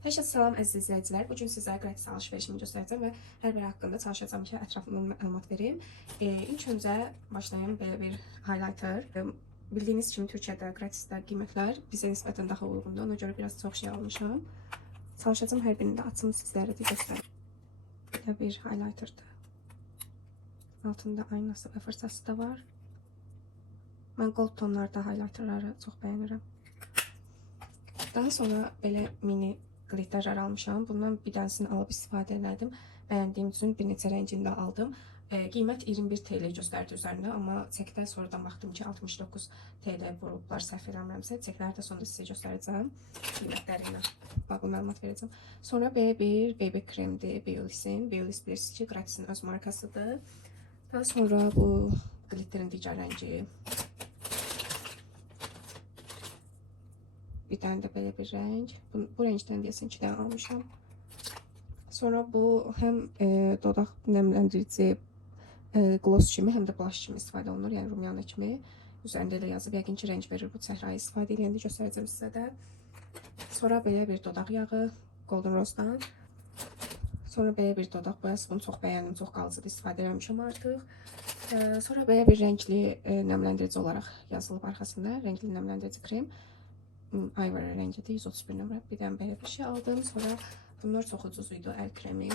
Hər kəsə salam əziz izləyicilər. Bugün sizə qratis alış-verişimi göstərəcəm və hər biri haqqında çalışacağım ki, ətraflı məlumat verim. İlk öncə başlayım belə bir highlighter. Bildiyiniz kimi Türkiyədə gratisdə qiymətlər bizə nisbətən daha uyğundur. Ona görə biraz çox şey almışam. Çalışacağım hər birini də açım sizlərə də göstərim. Belə bir highlighterdır. Altında aynası və fırsatı da var. Mən gold tonlarda highlighterları çox bəyənirəm. Daha sonra belə mini glitterlər almışam. Bundan bir dənəsini alıb istifadə elədim. Bəyəndiyim üçün bir neçə rəngində aldım. Qiymət 21 TL göstərdi üzərində, amma çəkdə sonradan baxdım ki 69 TL vurublar, səhv eləmirəmsə. Çəkləri də sonra sizə göstərəcəm. Qiymətləri ilə bağlı məlumat verəcəm. Sonra belə bir baby kremdir Beulis'in. Beulis bilirsiniz ki, gratisin öz markasıdır. Daha sonra bu glitterin digər rəngi. Bir tane de böyle bir renk. Bu renkten deyəsən 2 dənə almışam. Sonra bu həm dodaq nemləndirici gloss kimi, həm də blush kimi istifadə olunur. Yəni rumyana kimi. Üzərində də yazıb, yəqin ki, renk verir bu çəhrayı istifadə edəndə göstərəcəm sizə də. Sonra belə bir dodaq yağı Golden Rose'dan. Sonra belə bir dodaq boyası. Bunu çox bəyəndim, çox qalıcıdır, istifadə eləmişəm artıq. Sonra belə bir renkli nemləndirici olaraq yazılıb arxasında. Renkli nemləndirici krem. Ivory rengidir, 131 nömrə. Bir dənə belə bir şey aldım. Sonra bunlar çox ucuzuydu, əl kremi.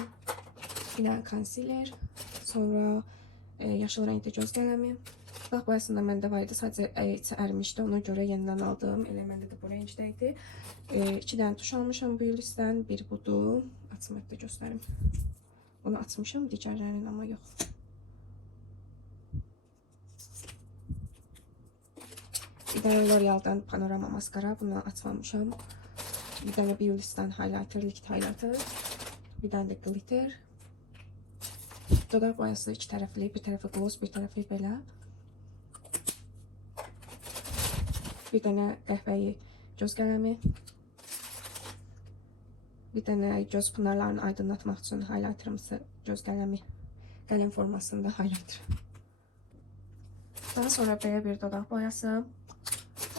Bir dənə concealer. Sonra yaşıl renkdə göz qələmi. Dodaq boyasında məndə var idi, sadəcə içi ərimişdi. Ona görə yenidən aldım. Elə məndə də bu rəngdə idi. 2 dənə tuş almışam Beulis'dən. Bir budur. Açım hətta göstərim. Bunu açmışam, digərlərinin amma yox. Bir tane L'Oreal'dan panorama maskara. Bunu açmamışam. Bir tane Beulis'ten highlighter, liquid highlighter. Bir tane de glitter. Dodaq boyası iki tərəfli. Bir tərəfi gloss, bir tərəfi belə. Bir tane qəhvəyi göz qələmi. Bir tane göz pınarlarını aydınlatmaq üçün highlighterımsı göz qələmi. Qələm formasında highlighter. Daha sonra belə bir dodaq boyası.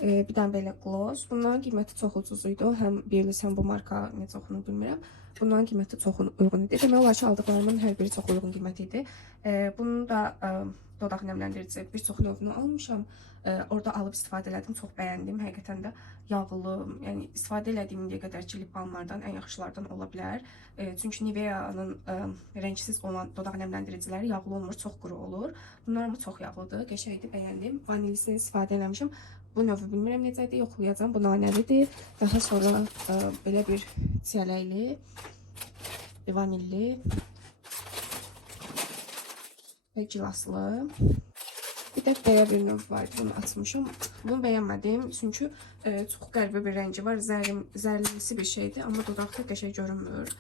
Bir tane belə gloss. Bunların qiyməti çox ucuzuydu. Həm Beulis, həm bu marka necə oxunur bilmirəm. Bunların qiyməti çox uyğun idi. Demək olar ki, aldıqlarımın hər biri çox uyğun qiymət idi. Bunun da dodaq nemləndirici bir çox növünü almışam. Orada alıb istifadə elədim. Çox bəyəndim. Həqiqətən də yağlı, yəni istifadə elədiyim indiyə qədər ki, lip balmlardan ən yaxşılardan ola bilər. Çünki Nivea'nın rəngsiz olan dodaq nemləndiriciləri yağlı olmur, çox quru olur. Bunlar amma çox yağlıdır. Qəşəngdir, bəyəndim. Vanilisini istifadə eləmişəm. Bu növü bilmirəm necədir, yoxlayacağım. Bu nanəlidir. Daha sonra belə bir çiyələkli, vanilli və gilaslı. Bir də belə bir növ var. Bunu açmışam. Bunu bəyənmədim. Çünki çox qəribə bir rəngi var. Zərlimsi bir şeydir. Amma dodaqda qəşəng görünmür.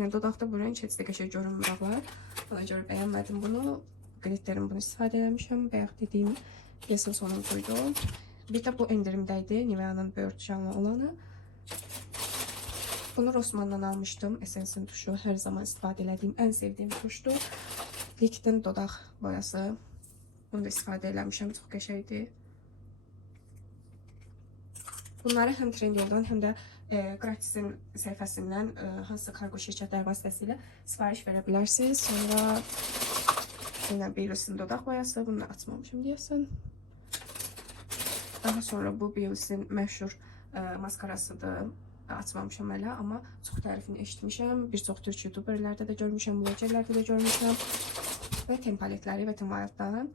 Yəni dodaqda bu rəng heç də qəşəng görünmür ağlar. Ona görə bəyənmədim bunu. Glitterim bunu istifadə eləmişəm. Bayaq dediyim yesin sonuncuydu. Bir də bu endirimdəydi. Nivea'nın Bird canlı olanı. Bunu Rossmann'dan almışdım. Essence'in tuşu hər zaman istifadə elədiyim ən sevdiyim tuşdur. Liquid'in dodaq boyası. Bunu da istifadə eləmişəm. Çox qəşəngdir. Bunları həm Trendyoldan, həm də gratisin səhifəsindən hansısa kargo şirkətləri vasitəsilə sifariş verə bilərsiniz. Sonra yine Beulis'in dodaq boyası. Bunu açmamışım deyəsən. Daha sonra bu Beulis'in məşhur maskarasıdır. Açmamışam hələ, amma çox tərifini eşitmişəm. Bir çox türk youtuberlərdə də görmüşəm, blogerlərdə də görmüşəm. Və Tempaletləri və Wild'dan.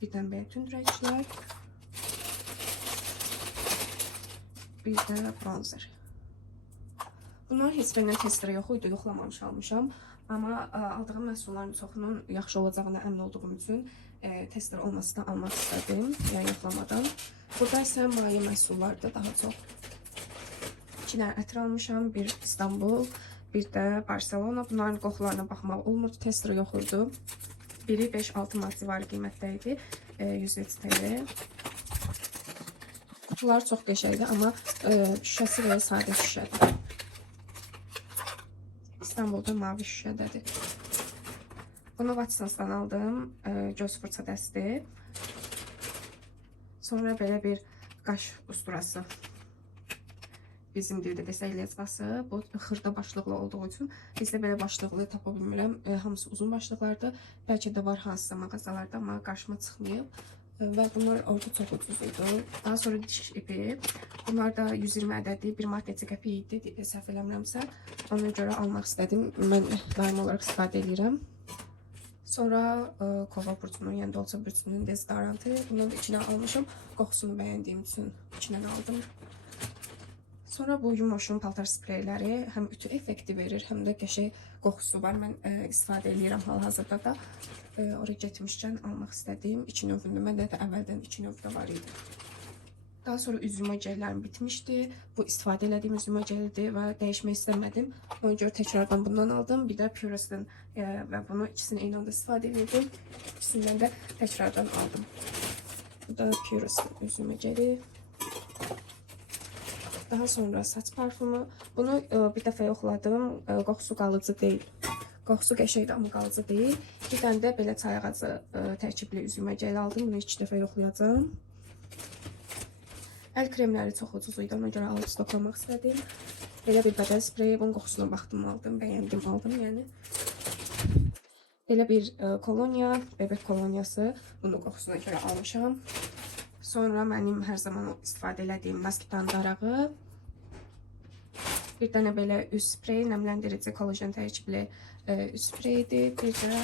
Bir tane belə tünd rənglər. Bir də bronzer. Bunlar heç birindən testləri yox idi, yoxlamamış almışam. Amma aldığım məhsulların çoxunun yaxşı olacağına əmin olduğum üçün tester olmasını almaq istədim, yəni yoxlamadan. Burada isə maye məhsullardır daha çox. 2 dənə ətir almışam, bir İstanbul, bir də Barcelona. Bunların qoxularına baxmaq olmurdu, testeri yox idi. Biri 5-6 manat civarı qiymətdə idi, 107 TL. Kutular çox qəşəngdir, amma şüşəsi və sadə şüşədir. İstanbul'da mavi şüşədədir. Bunu Watsons'dan aldım. Göz fırça dəsti. Sonra belə bir qaş usturası. Bizim dildə desək lezvası. Bu xırda başlıqlı olduğu üçün bizdə belə başlıqlı tapa bilmirəm. Hamısı uzun başlıqlardır. Bəlkə də var hansısa mağazalarda, amma qarşıma çıxmayıb. Və bunlar orada çox ucuz idi. Daha sonra diş ipi. Bunlar da 120 ədədi, bir manat neçə qəpik idi, səhv eləmirəmsə. Ona görə almaq istədim. Mən daim olaraq istifadə edirəm. Sonra kova burcunun, yəni Dolce burcunun dezodorantı. Bunu da içinə almışam. Qoxusunu bəyəndiyim üçün içindən aldım. Sonra bu Yumoş'un paltar spreyləri həm ütü effekti verir, həm də qəşəng qoxusu var. Mən istifadə edirəm hal-hazırda da. Oraya getmişkən almaq istədiyim iki növündür. Məndə də əvvəldən iki növdə var idi. Daha sonra üzümə gellərim bitmişdi. Bu istifadə elədiyim üzümə gelidir və dəyişmək istəmədim. Ona görə təkrardan bundan aldım. Bir də Pure'sin və bunu ikisini eyni anda istifadə edirdim. İkisindən də təkrardan aldım. Bu da Pure'sin üzümə gelir. Daha sonra saç parfümü. Bunu bir dəfə yoxladım. Qoxusu qalıcı deyil. Qoxusu qəşəngdir, amma qalıcı deyil. Bir dənə də belə çay ağacı tərkibli üzümə gel aldım. Bunu 2 dəfə yoxlayacağım. Əl kremləri çox ucuz idi, ona görə alıb stoklamaq istədim. Belə bir bədən spreyi, bunun qoxusuna baxdım, aldım, bəyəndim, aldım yəni. Belə bir kolonya, bebek kolonyası. Bunu qoxusuna görə almışam. Sonra mənim hər zaman istifadə elədiyim Maskitan darağı. Bir dənə belə üz spreyi, nəmləndirici kolajen tərkibli üz spreyidir. Bir də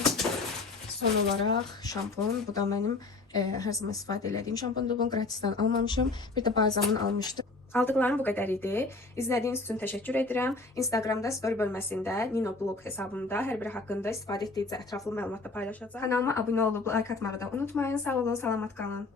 son olaraq şampun. Bu da mənim hər zaman istifadə elədiyim şampundur. Bunu gratisdən almamışım. Bir də balzamın almışdım. Aldıqlarım bu qədər idi. İzlədiyiniz üçün təşəkkür edirəm. Instagramda story bölməsində Nino Blog hesabımda hər biri haqqında istifadə etdikcə ətraflı məlumatla paylaşacağam. Kanalıma abunə olub like atmağı da unutmayın. Sağ olun, salamat qalın.